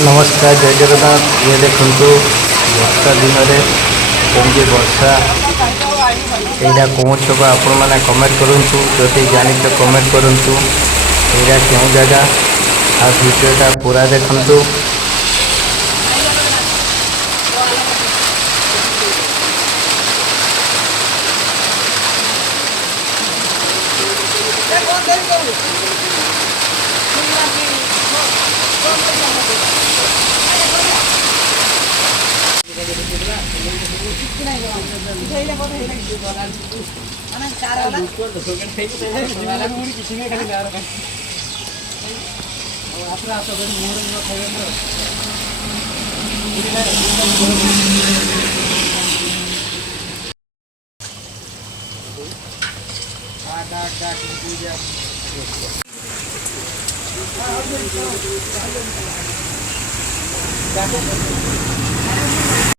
नमस्कार जय जगन्नाथ। ये देखु वर्षा दिन में कमी वर्षा यहाँ कौन छक आपण मैंने कमेंट करूँ जदि जानी तो कमेंट करूँ यहाँ क्यों जगह आ भिडियोटा पूरा देखु।